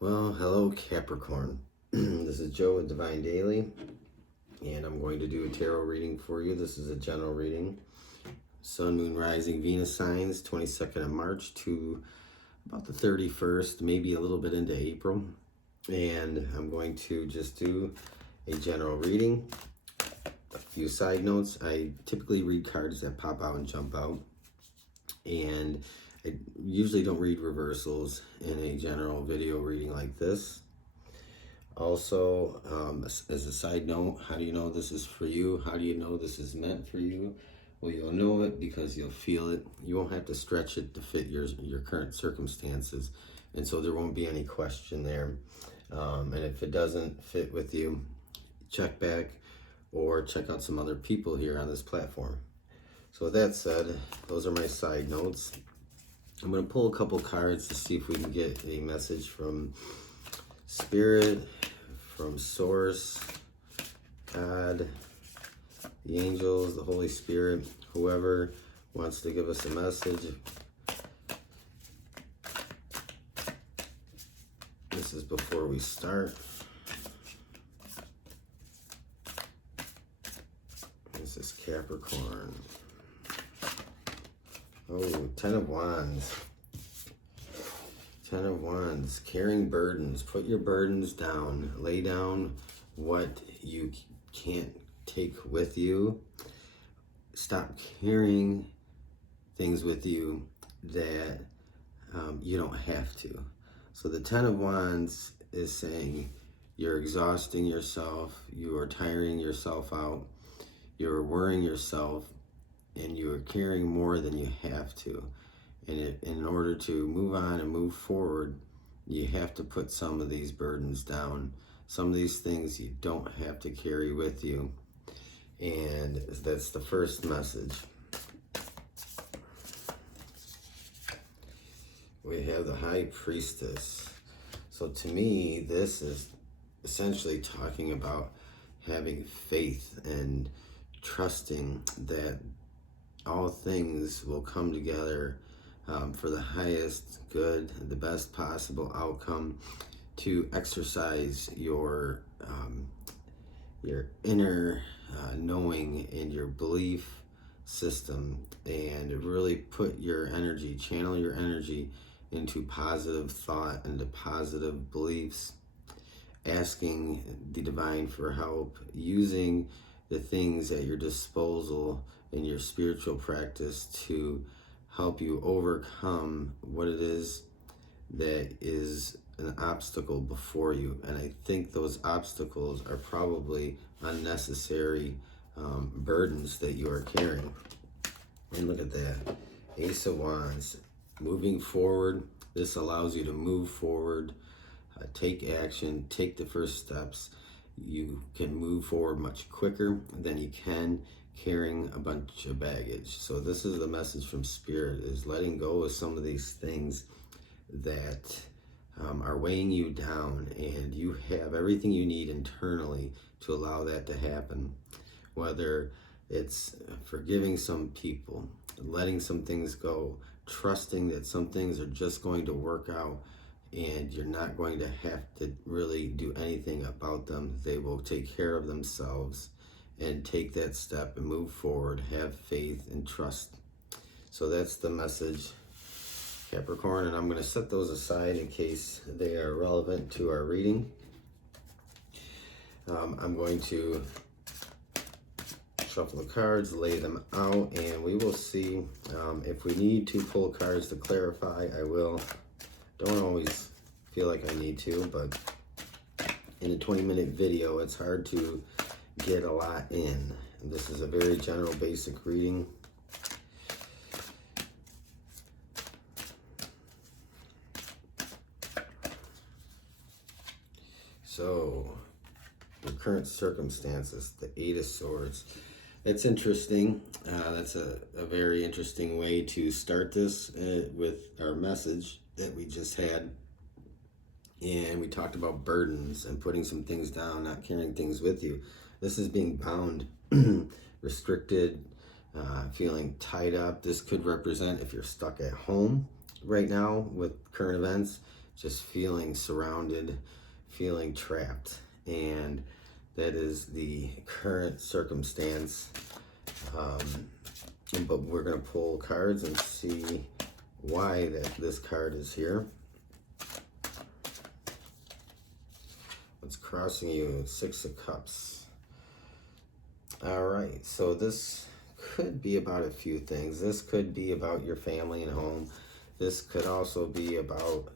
Well, hello Capricorn. This is Joe with Divine Daily, and I'm going to do a tarot reading for you. This is a general reading. Sun, Moon, Rising, Venus signs, 22nd of March to about the 31st, maybe a little bit into April. And I'm going to just do a general reading. A few side notes. I typically read cards that pop out and jump out. And I usually don't read reversals in a general video reading like this. Also, as a side note, how do you know this is for you? How do you know this is meant for you? Well, you'll know it because you'll feel it. You won't have to stretch it to fit your current circumstances. And so there won't be any question there. And if it doesn't fit with you, check back or check out some other people here on this platform. So with that said, those are my side notes. I'm going to pull a couple cards to see if we can get a message from Spirit, from Source, God, the angels, the Holy Spirit, whoever wants to give us a message. This is before we start. This is Capricorn. Oh, 10 of Wands. 10 of Wands, carrying burdens. Put your burdens down. Lay down what you can't take with you. Stop carrying things with you that you don't have to. So the 10 of Wands is saying you're exhausting yourself, you are tiring yourself out, you're worrying yourself, and you are carrying more than you have to. And in order to move on and move forward, you have to put some of these burdens down. Some of these things you don't have to carry with you. And that's the first message. We have the High Priestess. So to me, this is essentially talking about having faith and trusting that all things will come together for the highest good, the best possible outcome, to exercise your inner knowing and your belief system, and really put your energy, channel your energy into positive thought and to positive beliefs, asking the divine for help, using the things at your disposal in your spiritual practice to help you overcome what it is that is an obstacle before you. And I think those obstacles are probably unnecessary burdens that you are carrying. And look at that, Ace of Wands, moving forward. This allows you to move forward, take action, take the first steps. You can move forward much quicker than you can carrying a bunch of baggage. So this is the message from Spirit, is letting go of some of these things that are weighing you down, and you have everything you need internally to allow that to happen. Whether it's forgiving some people, letting some things go, trusting that some things are just going to work out and you're not going to have to really do anything about them. They will take care of themselves, and take that step and move forward. Have faith and trust. So that's the message, Capricorn, and I'm going to set those aside in case they are relevant to our reading. I'm going to shuffle the cards, lay them out, and we will see. If we need to pull cards to clarify, I will. Don't always feel like I need to, but in a 20-minute video, it's hard to get a lot in. This is a very general, basic reading. So, the current circumstances, the Eight of Swords. That's interesting. That's a very interesting way to start this with our message that we just had. And we talked about burdens and putting some things down, not carrying things with you. This is being bound, restricted, feeling tied up. This could represent if you're stuck at home right now with current events, just feeling surrounded, feeling trapped. And that is the current circumstance. But we're going to pull cards and see why this card is here. What's crossing you? Six of Cups. All right, so this could be about a few things. This could be about your family and home. This could also be about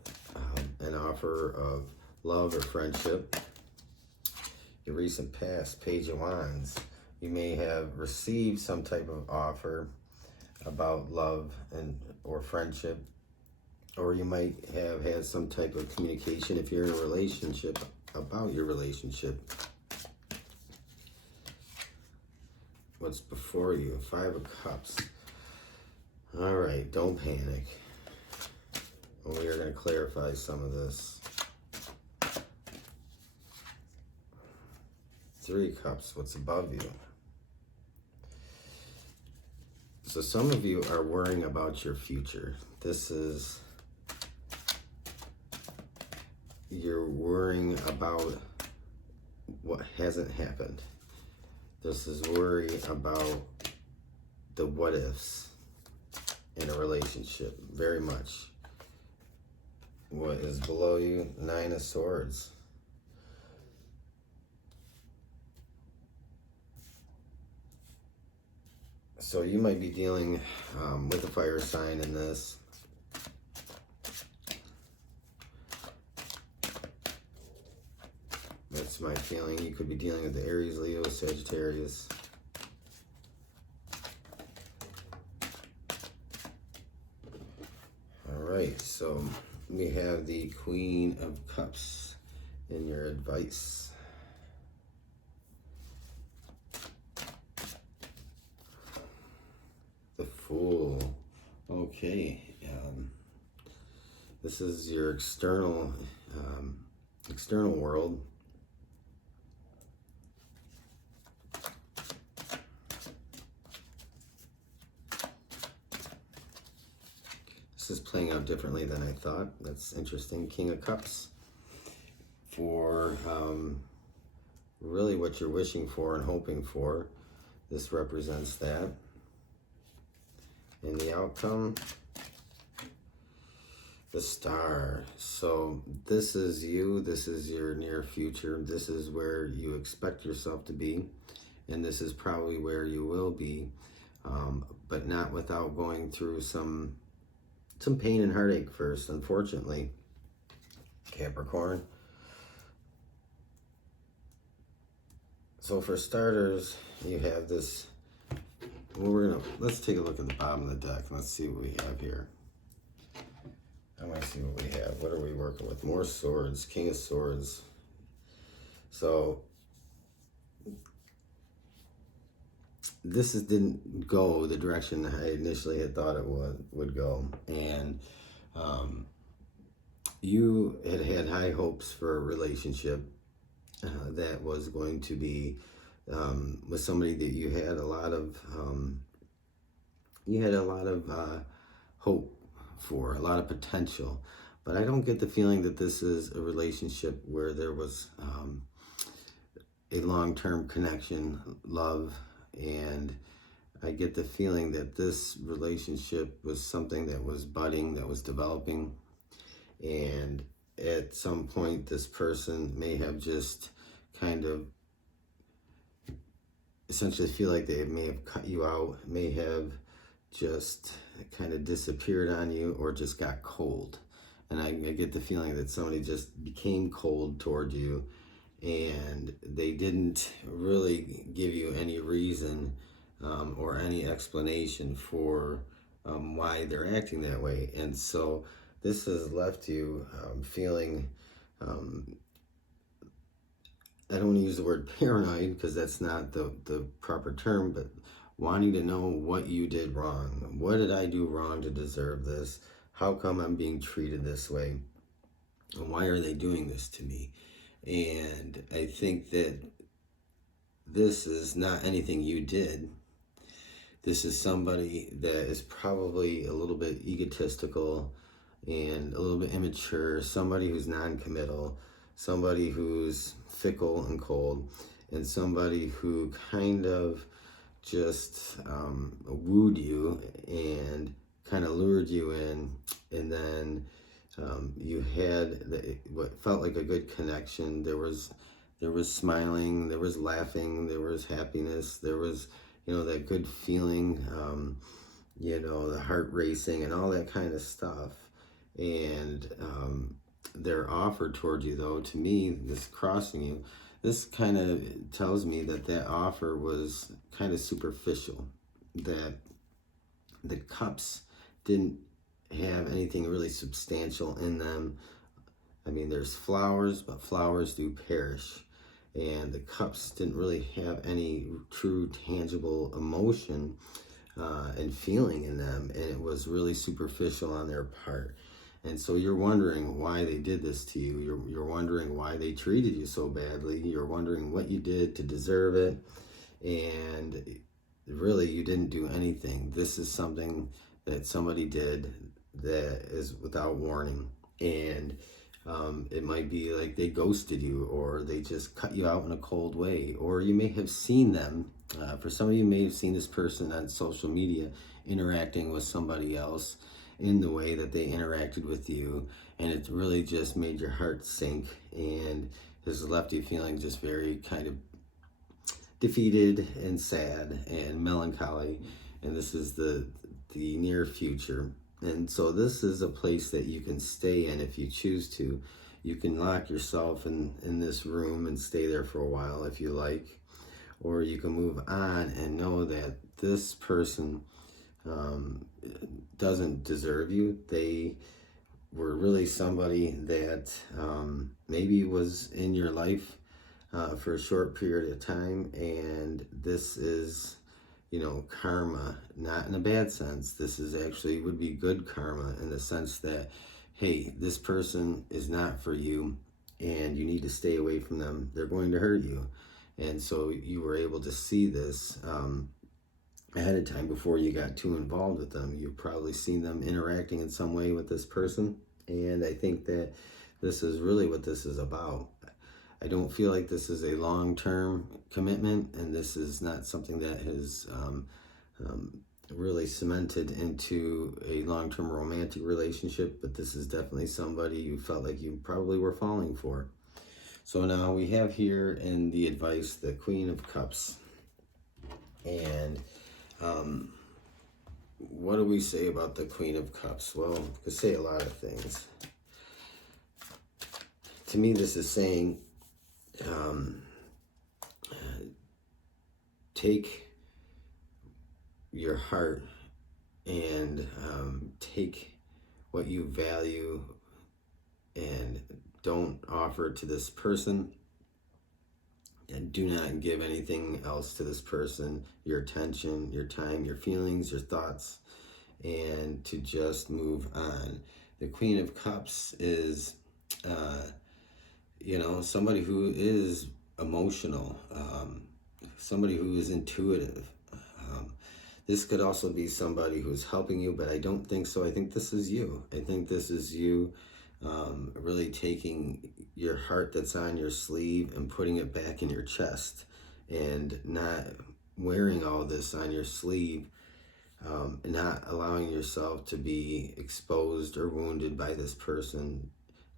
an offer of love or friendship. Your recent past, Page of Wands. You may have received some type of offer about love or friendship, or you might have had some type of communication if you're in a relationship about your relationship. What's before you? Five of Cups. All right, don't panic. We are going to clarify some of this. Three of Cups. What's above you? So some of you are worrying about your future. You're worrying about what hasn't happened. This is worry about the what ifs in a relationship, very much. What is below you? Nine of Swords. So you might be dealing with a fire sign in this. That's my feeling. You could be dealing with the Aries, Leo, Sagittarius. All right, so we have the Queen of Cups in your advice. The Fool. Okay. This is your external world. This is playing out differently than I thought. That's interesting. King of Cups. For really what you're wishing for and hoping for. This represents that. And the outcome, the Star. So this is you. This is your near future. This is where you expect yourself to be. And this is probably where you will be. But not without going through some pain and heartache first, unfortunately. Capricorn. So for starters, you have this. Well, let's take a look at the bottom of the deck. Let's see what we have here. I want to see what we have. What are we working with? More swords. King of Swords. So this didn't go the direction I initially had thought it would go. And you had high hopes for a relationship that was going to be with somebody that you had a lot of hope for, a lot of potential. But I don't get the feeling that this is a relationship where there was a long-term connection, love, and I get the feeling that this relationship was something that was budding, that was developing, and at some point this person may have just kind of essentially feel like they may have cut you out, may have just kind of disappeared on you, or just got cold. And I get the feeling that somebody just became cold toward you, and they didn't really give you any reason or any explanation for why they're acting that way. And so this has left you feeling, I don't want to use the word paranoid because that's not the proper term, but wanting to know what you did wrong. What did I do wrong to deserve this? How come I'm being treated this way? And why are they doing this to me? And I think that this is not anything you did. This is somebody that is probably a little bit egotistical, and a little bit immature, somebody who's non-committal, somebody who's fickle and cold, and somebody who kind of just wooed you and kind of lured you in, and then you had what felt like a good connection. There was smiling, there was laughing, there was happiness, there was that good feeling, the heart racing and all that kind of stuff. And their offer toward you, though, to me, this crossing you, this kind of tells me that that offer was kind of superficial, that the cups didn't have anything really substantial in them. I mean, there's flowers, but flowers do perish. And the cups didn't really have any true tangible emotion and feeling in them. And it was really superficial on their part. And so you're wondering why they did this to you. You're wondering why they treated you so badly. You're wondering what you did to deserve it. And really, you didn't do anything. This is something that somebody did that is without warning. And it might be like they ghosted you, or they just cut you out in a cold way, or you may have seen them. For some of you, may have seen this person on social media interacting with somebody else in the way that they interacted with you, and it really just made your heart sink and has left you feeling just very kind of defeated and sad and melancholy. And this is the near future. And so this is a place that you can stay in if you choose to. You can lock yourself in this room and stay there for a while if you like. Or you can move on and know that this person doesn't deserve you. They were really somebody that maybe was in your life for a short period of time. And this is karma, not in a bad sense. This is actually would be good karma in the sense that, hey, this person is not for you and you need to stay away from them. They're going to hurt you. And so you were able to see this ahead of time before you got too involved with them. You've probably seen them interacting in some way with this person. And I think that this is really what this is about. I don't feel like this is a long-term commitment, and this is not something that has really cemented into a long-term romantic relationship, but this is definitely somebody you felt like you probably were falling for. So now we have here in the advice the Queen of Cups. And what do we say about the Queen of Cups? Well, we could say a lot of things. To me, this is saying, take your heart and take what you value and don't offer to this person, and do not give anything else to this person, your attention, your time, your feelings, your thoughts, and to just move on. The Queen of Cups is somebody who is emotional, somebody who is intuitive. This could also be somebody who's helping you, but I don't think so. I think this is you. I think this is you really taking your heart that's on your sleeve and putting it back in your chest, and not wearing all this on your sleeve, not allowing yourself to be exposed or wounded by this person,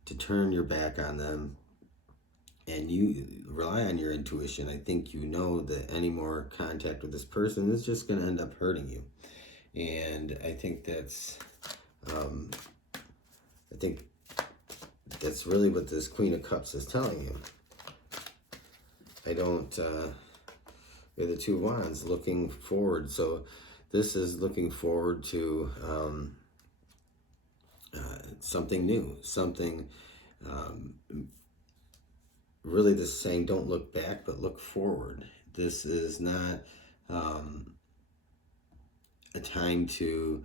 to turn your back on them. And you rely on your intuition. I think you know that any more contact with this person is just going to end up hurting you. And I think that's really what this Queen of Cups is telling you. We have the Two of Wands, looking forward. So this is looking forward to something new, something really this saying, don't look back, but look forward. This is not a time to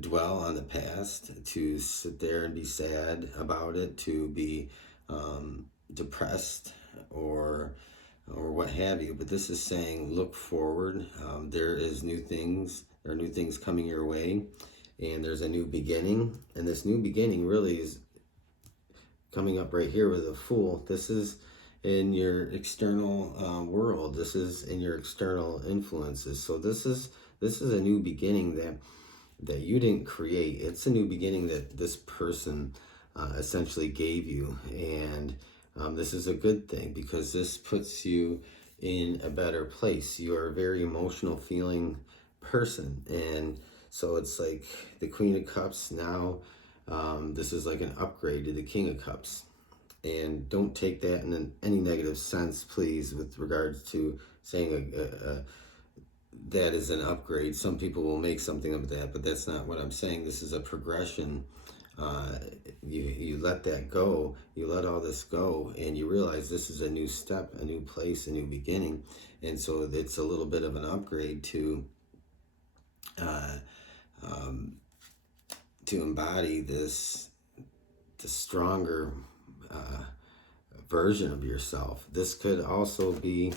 dwell on the past, to sit there and be sad about it, to be depressed or what have you. But this is saying, look forward. There are new things coming your way, and there's a new beginning, and this new beginning really is coming up right here with a Fool. This is in your external world. This is in your external influences. So this is a new beginning that you didn't create. It's a new beginning that this person essentially gave you, and this is a good thing because this puts you in a better place. You are a very emotional feeling person, and so it's like the Queen of Cups now. This is like an upgrade to the King of Cups. And don't take that in any negative sense, please, with regards to saying that is an upgrade. Some people will make something of that, but that's not what I'm saying. This is a progression. You let that go, you let all this go, and you realize this is a new step, a new place, a new beginning. And so it's a little bit of an upgrade to embody this stronger version of yourself. This could also be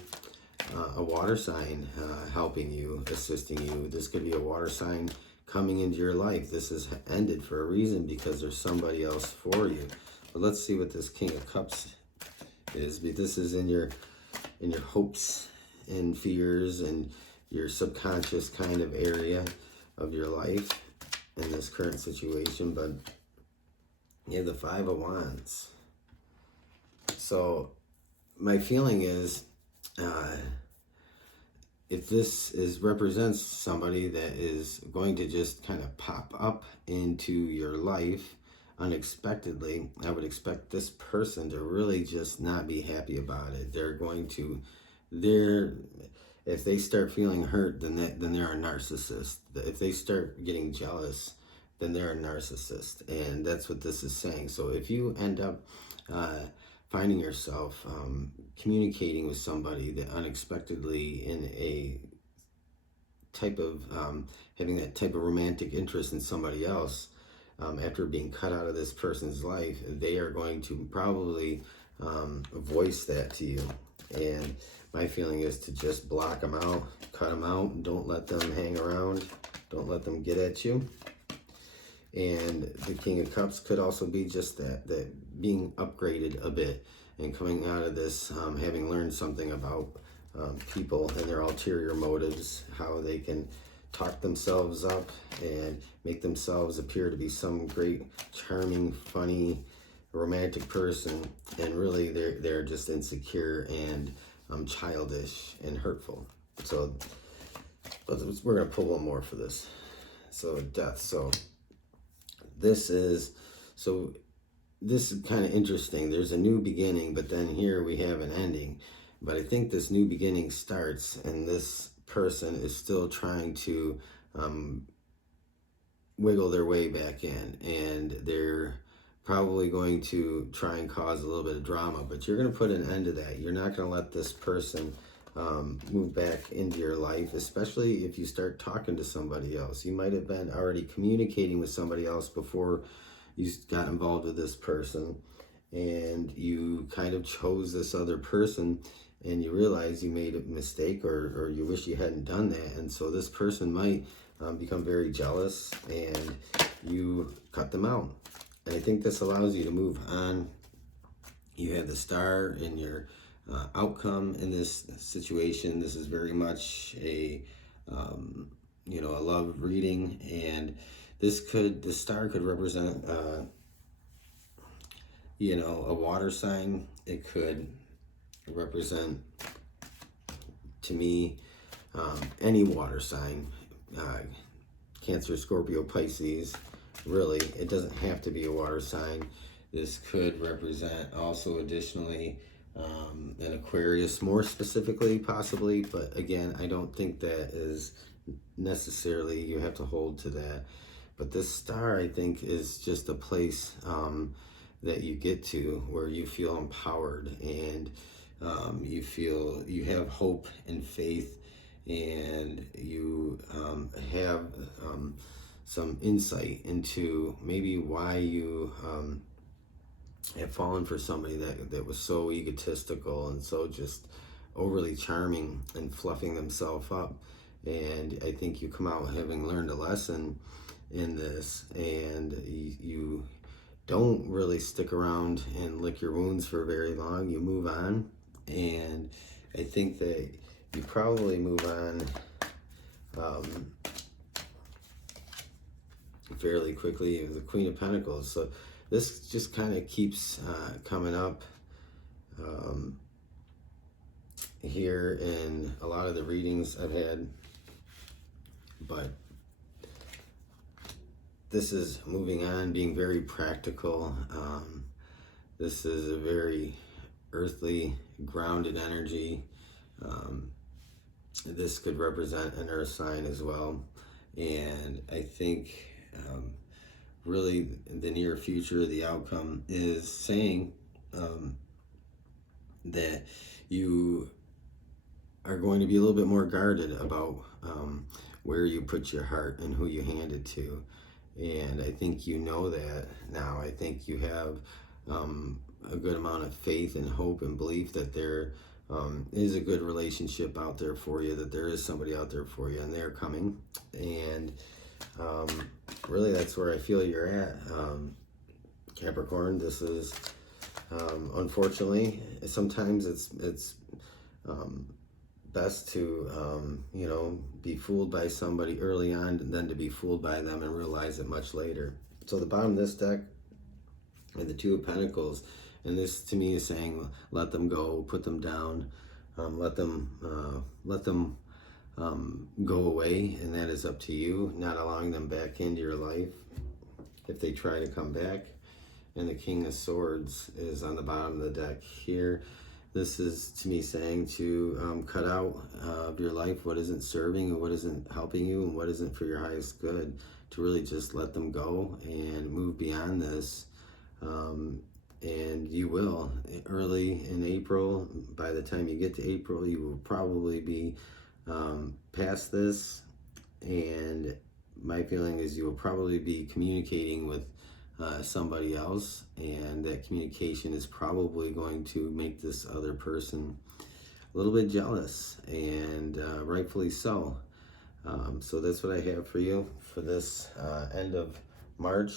a water sign helping you, assisting you. This could be a water sign coming into your life. This is ended for a reason because there's somebody else for you. But let's see what this King of Cups is. This is in your hopes and fears and your subconscious kind of area of your life in this current situation. But you have the Five of Wands. So my feeling is if this represents somebody that is going to just kind of pop up into your life unexpectedly, I would expect this person to really just not be happy about it. If they start feeling hurt, then they're a narcissist. If they start getting jealous, then they're a narcissist, and that's what this is saying. So if you end up finding yourself communicating with somebody that unexpectedly in a type of having that type of romantic interest in somebody else, after being cut out of this person's life, they are going to probably voice that to you. And my feeling is to just block them out, cut them out, don't let them hang around, don't let them get at you. And the King of Cups could also be just that being upgraded a bit and coming out of this, having learned something about people and their ulterior motives, how they can talk themselves up and make themselves appear to be some great, charming, funny, romantic person, and really they're just insecure and childish and hurtful. So we're gonna pull one more for this. So Death. So this is kind of interesting. There's a new beginning, but then here we have an ending. But I think this new beginning starts, and this person is still trying to wiggle their way back in, and they're probably going to try and cause a little bit of drama, but you're going to put an end to that. You're not going to let this person move back into your life, especially if you start talking to somebody else. You might have been already communicating with somebody else before you got involved with this person, and you kind of chose this other person, and you realize you made a mistake, or you wish you hadn't done that. And so this person might become very jealous, and you cut them out. And I think this allows you to move on. You have the Star in your outcome in this situation. This is very much a love reading, and the Star could represent a water sign. It could represent, to me, any water sign, Cancer, Scorpio, Pisces. Really, it doesn't have to be a water sign. This could represent also additionally an Aquarius, more specifically, possibly. But again, I don't think that is necessarily, you have to hold to that. But this Star, I think, is just a place that you get to where you feel empowered, and you feel you have hope and faith, and you have some insight into maybe why you have fallen for somebody that was so egotistical and so just overly charming and fluffing themselves up. And I think you come out having learned a lesson in this, and you don't really stick around and lick your wounds for very long. You move on, and I think that you probably move on fairly quickly. The Queen of Pentacles. So this just kind of keeps coming up here in a lot of the readings I've had, but this is moving on, being very practical. This is a very earthly, grounded energy. This could represent an earth sign as well. And I think really the near future, the outcome is saying that you are going to be a little bit more guarded about where you put your heart and who you hand it to. And I think you know that now. I think you have a good amount of faith and hope and belief that there is a good relationship out there for you, that there is somebody out there for you, and they're coming. And really, that's where I feel you're at, Capricorn. This is, unfortunately, sometimes it's best to, be fooled by somebody early on than to be fooled by them and realize it much later. So the bottom of this deck, and the Two of Pentacles, and this to me is saying, let them go, put them down, let them go away, and that is up to you. Not allowing them back into your life if they try to come back. And the King of Swords is on the bottom of the deck here. This is to me saying to cut out of your life what isn't serving and what isn't helping you and what isn't for your highest good. To really just let them go and move beyond this. And you will. Early in April, by the time you get to April, you will probably be past this. And my feeling is you will probably be communicating with somebody else, and that communication is probably going to make this other person a little bit jealous, and rightfully so. So that's what I have for you for this end of March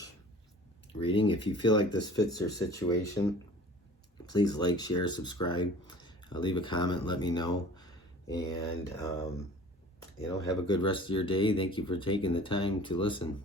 reading. If you feel like this fits your situation, please like, share, subscribe, leave a comment, let me know, and have a good rest of your day. Thank you for taking the time to listen.